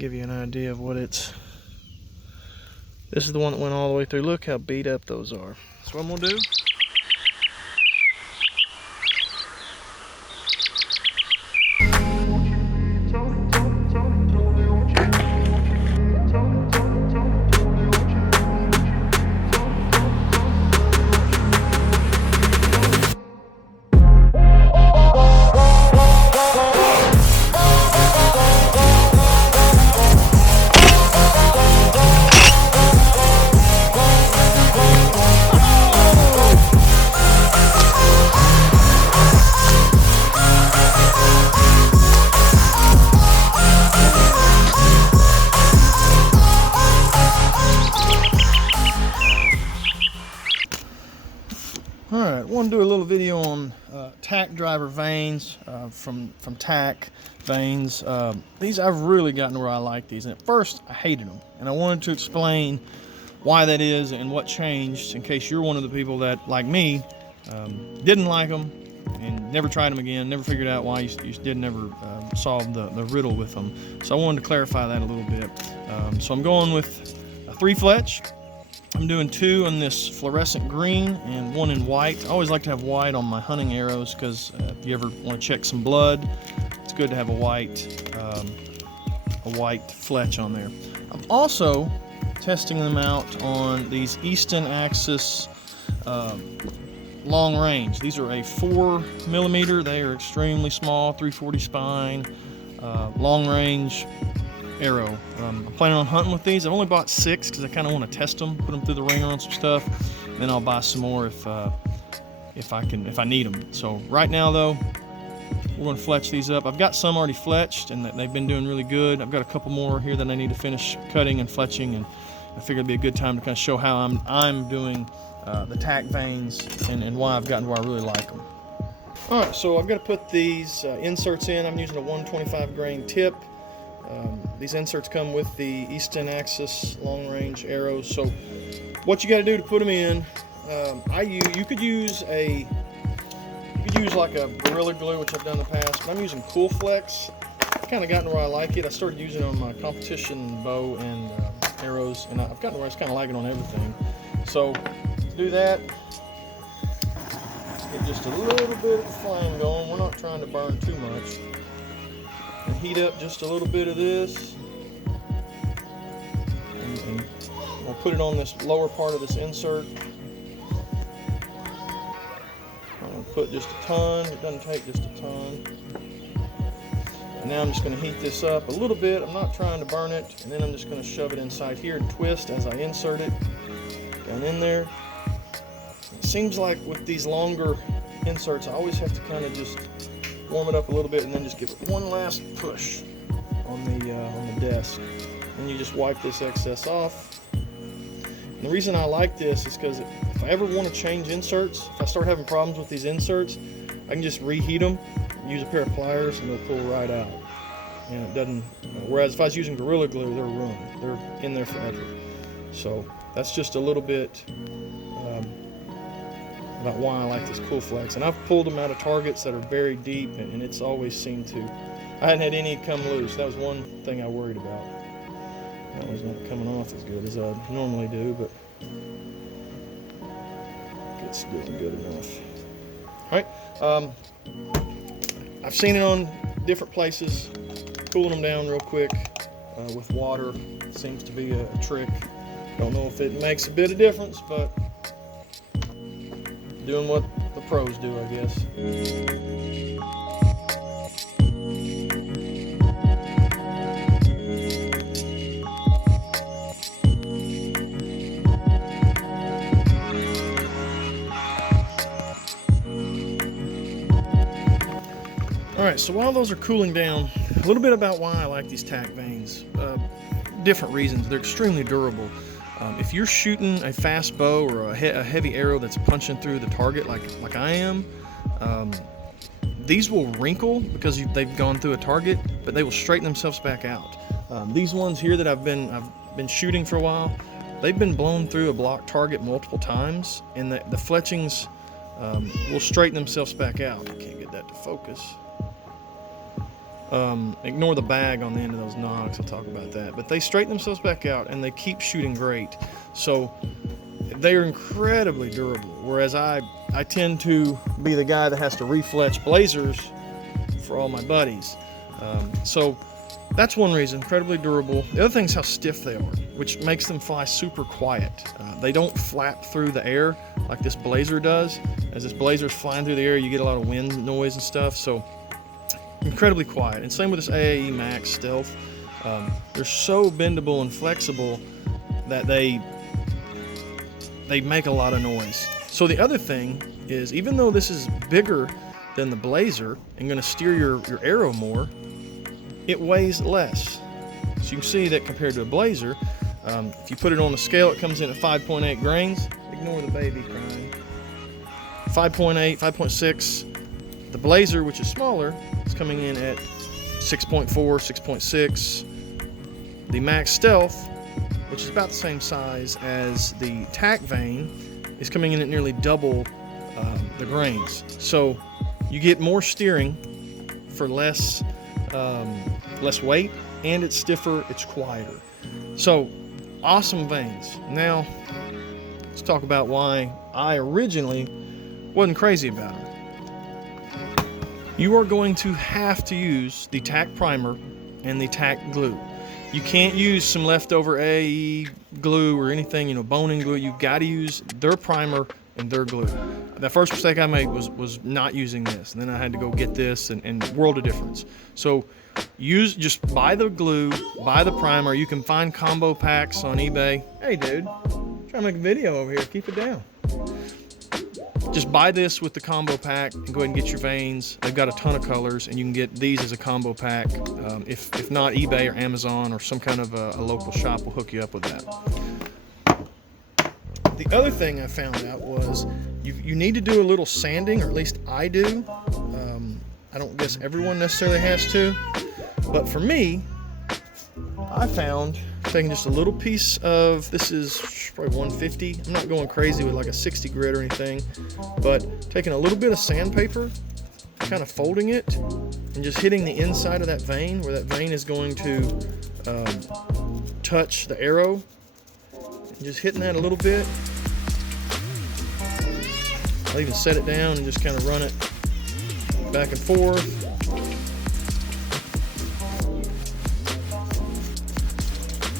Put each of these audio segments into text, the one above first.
give you an idea of what it's. This is the one that went all the way through. Look how beat up those are. So what I'm gonna do, I want to do a little video on TAC driver vanes from TAC vanes. These, I've really gotten to where I like these, and at first I hated them, and I wanted to explain why that is and what changed, in case you're one of the people that, like me, didn't like them and never tried them again, never figured out why you didn't ever solve the riddle with them. So I wanted to clarify that a little bit. So I'm going with a 3 Fletch. I'm doing 2 on this fluorescent green and 1 in white. I always like to have white on my hunting arrows because if you ever want to check some blood, it's good to have a white Fletch on there. I'm also testing them out on these Easton Axis long range. These are a 4mm. They are extremely small, 340 spine, long range arrow. I'm planning on hunting with these. I've only bought 6 because I kind of want to test them, put them through the ringer on some stuff. Then I'll buy some more if I need them. So right now though, we're going to fletch these up. I've got some already fletched and they've been doing really good. I've got a couple more here that I need to finish cutting and fletching, and I figured it'd be a good time to kind of show how I'm doing the TAC vanes and why I've gotten to where I really like them. All right, so I've got to put these inserts in. I'm using a 125 grain tip. These inserts come with the Easton Axis long range arrows. So what you got to do to put them in, you could use like a Gorilla Glue, which I've done in the past, but I'm using Cool Flex. I've kind of gotten to where I like it. I started using it on my competition bow and arrows, and I've gotten to where I just kind of like it on everything. So to do that, get just a little bit of the flame going. We're not trying to burn too much. And heat up just a little bit of this, and we'll put it on this lower part of this insert. I'm going to put just a ton. It doesn't take just a ton. And now I'm just going to heat this up a little bit. I'm not trying to burn it, and then I'm just going to shove it inside here and twist as I insert it down in there. It seems like with these longer inserts, I always have to kind of just warm it up a little bit and then just give it one last push on the desk. And you just wipe this excess off. And the reason I like this is because if I ever want to change inserts, if I start having problems with these inserts, I can just reheat them, use a pair of pliers, and they'll pull right out. And it doesn't, whereas if I was using Gorilla Glue, they're ruined. They're in there forever. So that's just a little bit about why I like this Cool Flex. And I've pulled them out of targets that are very deep, and it's always seemed to, I hadn't had any come loose. That was one thing I worried about. That one's not coming off as good as I normally do, but it's doing good enough. All right, I've seen it on different places, cooling them down real quick with water seems to be a trick. Don't know if it makes a bit of difference, but doing what the pros do, I guess. All right, so while those are cooling down, a little bit about why I like these TAC vanes. Different reasons. They're extremely durable. If you're shooting a fast bow or a heavy arrow that's punching through the target like I am, these will wrinkle because they've gone through a target, but they will straighten themselves back out. These ones here that I've been shooting for a while, they've been blown through a blocked target multiple times, and the fletchings will straighten themselves back out. I can't get that to focus. Ignore the bag on the end of those nocks, I'll talk about that. But they straighten themselves back out and they keep shooting great. So they are incredibly durable, whereas I tend to be the guy that has to refletch blazers for all my buddies. So that's one reason, incredibly durable. The other thing is how stiff they are, which makes them fly super quiet. They don't flap through the air like this blazer does. As this blazer is flying through the air, you get a lot of wind noise and stuff. So incredibly quiet. And same with this AAE Max Stealth. They're so bendable and flexible that they make a lot of noise. So the other thing is, even though this is bigger than the blazer and going to steer your arrow more, it weighs less. So you can see that compared to a blazer, if you put it on the scale, it comes in at 5.8 grains. Ignore the baby crying. 5.8, 5.6. The blazer, which is smaller, is coming in at 6.4, 6.6. The Max Stealth, which is about the same size as the TAC vane, is coming in at nearly double the grains. So you get more steering for less weight, and it's stiffer, it's quieter. So awesome vanes. Now let's talk about why I originally wasn't crazy about them. You are going to have to use the TAC primer and the TAC glue. You can't use some leftover AE glue or anything, boning glue. You've got to use their primer and their glue. The first mistake I made was not using this, and then I had to go get this, and world of difference. So just buy the glue, buy the primer. You can find combo packs on eBay. Hey dude, I'm trying to make a video over here, keep it down. Just buy this with the combo pack and go ahead and get your vanes. They've got a ton of colors, and you can get these as a combo pack. If not, eBay or Amazon or some kind of a local shop will hook you up with that. The other thing I found out was you need to do a little sanding, or at least I do. I don't guess everyone necessarily has to, but for me, I found taking just a little piece of, this is probably 150. I'm not going crazy with like a 60 grit or anything, but taking a little bit of sandpaper, kind of folding it, and just hitting the inside of that vane where that vane is going to touch the arrow, and just hitting that a little bit. I'll even set it down and just kind of run it back and forth.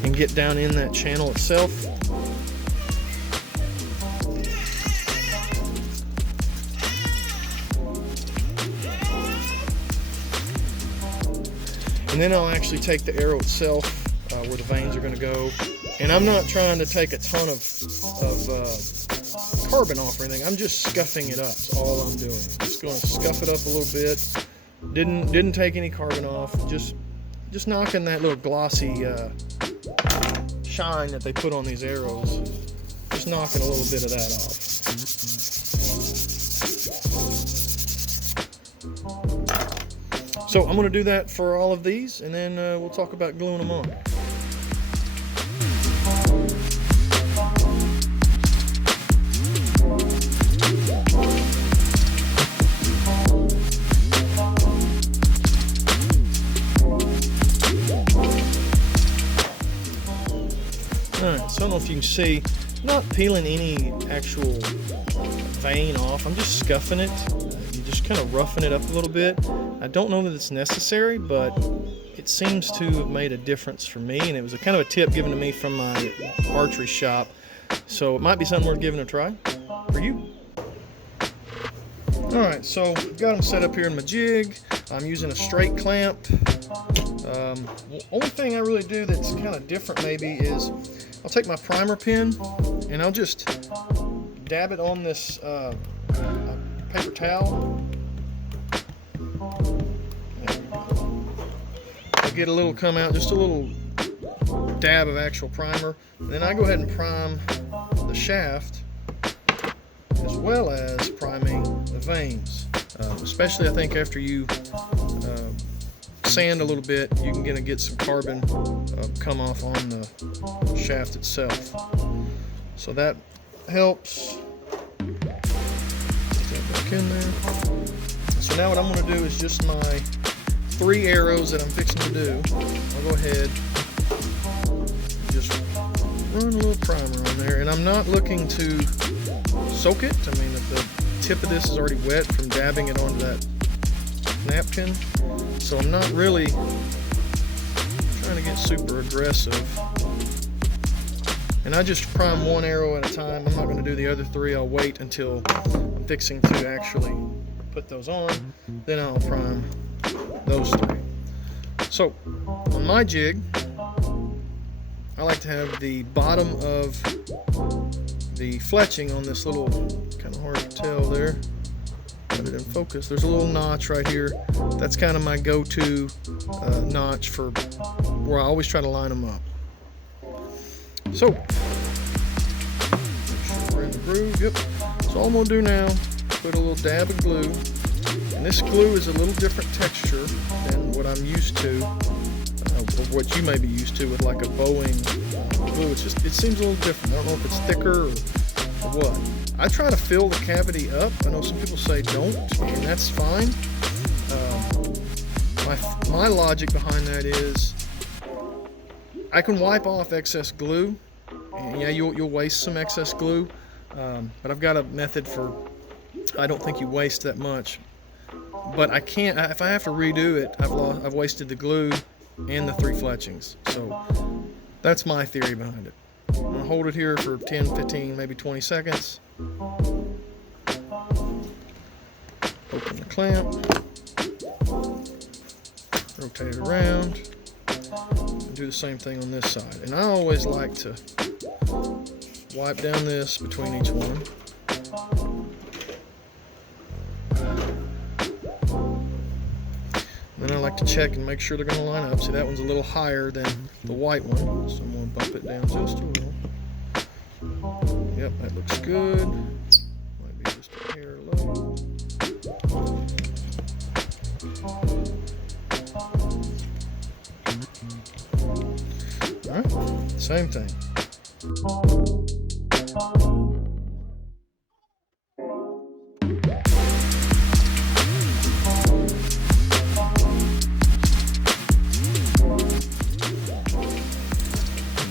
And get down in that channel itself. And then I'll actually take the arrow itself, where the vanes are going to go. And I'm not trying to take a ton of carbon off or anything. I'm just scuffing it up. That's all I'm doing. Just going to scuff it up a little bit. Didn't take any carbon off. Just knocking that little glossy shine that they put on these arrows. Just knocking a little bit of that off. So I'm going to do that for all of these, and then we'll talk about gluing them on. Alright, so I don't know if you can see, I'm not peeling any actual vane off. I'm just scuffing it. You just kind of roughing it up a little bit. I don't know that it's necessary, but it seems to have made a difference for me, and it was a kind of a tip given to me from my archery shop. So it might be something worth giving a try for you. Alright, so I've got them set up here in my jig. I'm using a straight clamp. The only thing I really do that's kind of different maybe is I'll take my primer pen and I'll just dab it on this paper towel. I'll get a little come out, just a little dab of actual primer. And then I go ahead and prime the shaft as well as priming the vanes. Especially I think after you sand a little bit, you can get some carbon come off on the shaft itself. So that helps. Put that back in there. So now what I'm going to do is just my 3 arrows that I'm fixing to do, I'll go ahead and just run a little primer on there. And I'm not looking to soak it. I mean, the tip of this is already wet from dabbing it onto that napkin. So I'm not really trying to get super aggressive. And I just prime 1 arrow at a time. I'm not going to do the other 3. I'll wait until I'm fixing to actually put those on. Then I'll prime those 3. So on my jig, I like to have the bottom of the fletching on this little, kind of hard to tell there. Put it in focus. There's a little notch right here. That's kind of my go-to notch for where I always try to line them up. So, make sure we're in the groove. Yep. So all I'm going to do now, put a little dab of glue. And this glue is a little different texture than what I'm used to, or what you may be used to with like a Boeing glue. It's just, it seems a little different. I don't know if it's thicker or what. I try to fill the cavity up. I know some people say don't, and that's fine. My logic behind that is I can wipe off excess glue, and yeah, you'll waste some excess glue, but I've got a method for, I don't think you waste that much. But I can't, if I have to redo it, I've wasted the glue and the 3 fletchings. So that's my theory behind it. I'm going to hold it here for 10, 15, maybe 20 seconds. Open the clamp. Rotate it around. And do the same thing on this side. And I always like to wipe down this between each one. Then I like to check and make sure they're going to line up. See, that one's a little higher than the white one, so I'm going to bump it down just a little. Yep, that looks good. Might be just a hair low. Alright, same thing.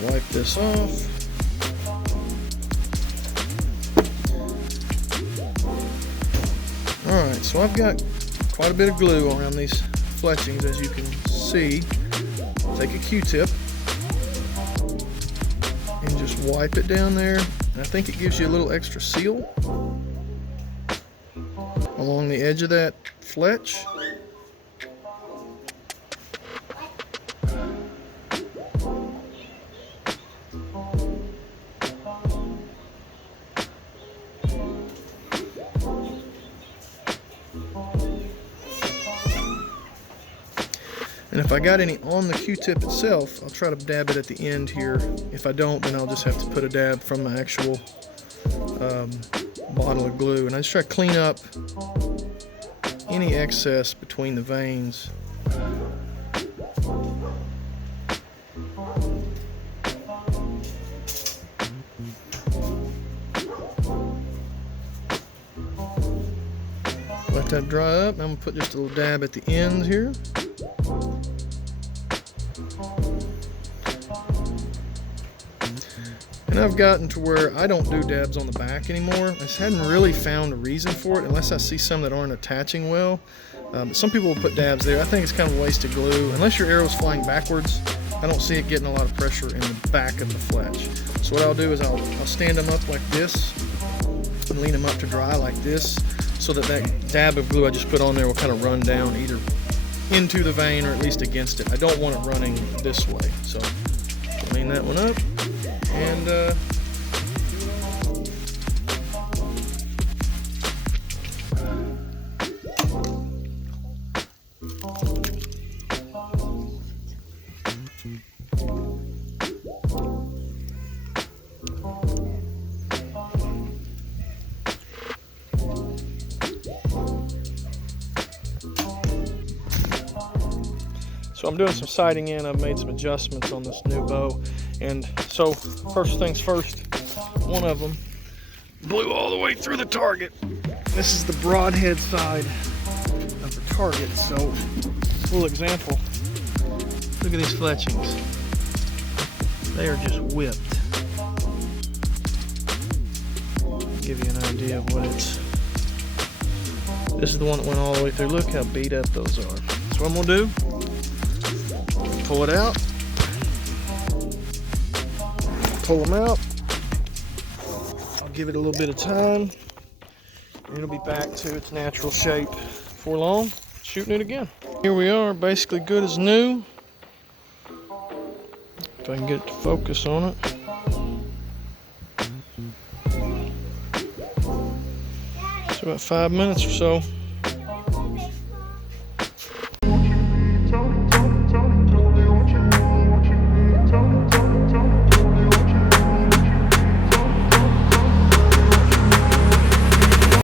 Wipe this off. Alright, so I've got quite a bit of glue around these fletchings, as you can see. Take a Q-tip and just wipe it down there. And I think it gives you a little extra seal along the edge of that fletch. And if I got any on the Q-tip itself, I'll try to dab it at the end here. If I don't, then I'll just have to put a dab from my actual bottle of glue. And I just try to clean up any excess between the veins. Let that dry up. I'm going to put just a little dab at the ends here. And I've gotten to where I don't do dabs on the back anymore. I just hadn't really found a reason for it, unless I see some that aren't attaching well. Some people will put dabs there. I think it's kind of a waste of glue. Unless your arrow's flying backwards, I don't see it getting a lot of pressure in the back of the fletch. So what I'll do is I'll stand them up like this and lean them up to dry like this, so that that dab of glue I just put on there will kind of run down either into the vein or at least against it. I don't want it running this way. So lean that one up. And so I'm doing some sighting in. I've made some adjustments on this new bow. And so first things first, one of them blew all the way through the target. This is the broadhead side of the target. So full example. Look at these fletchings. They are just whipped. Give you an idea of what it's. This is the one that went all the way through. Look how beat up those are. So what I'm gonna do, pull it out, pull them out. I'll give it a little bit of time, and it'll be back to its natural shape before long. Shooting it again. Here we are, basically good as new. If I can get it to focus on it. So about 5 minutes or so.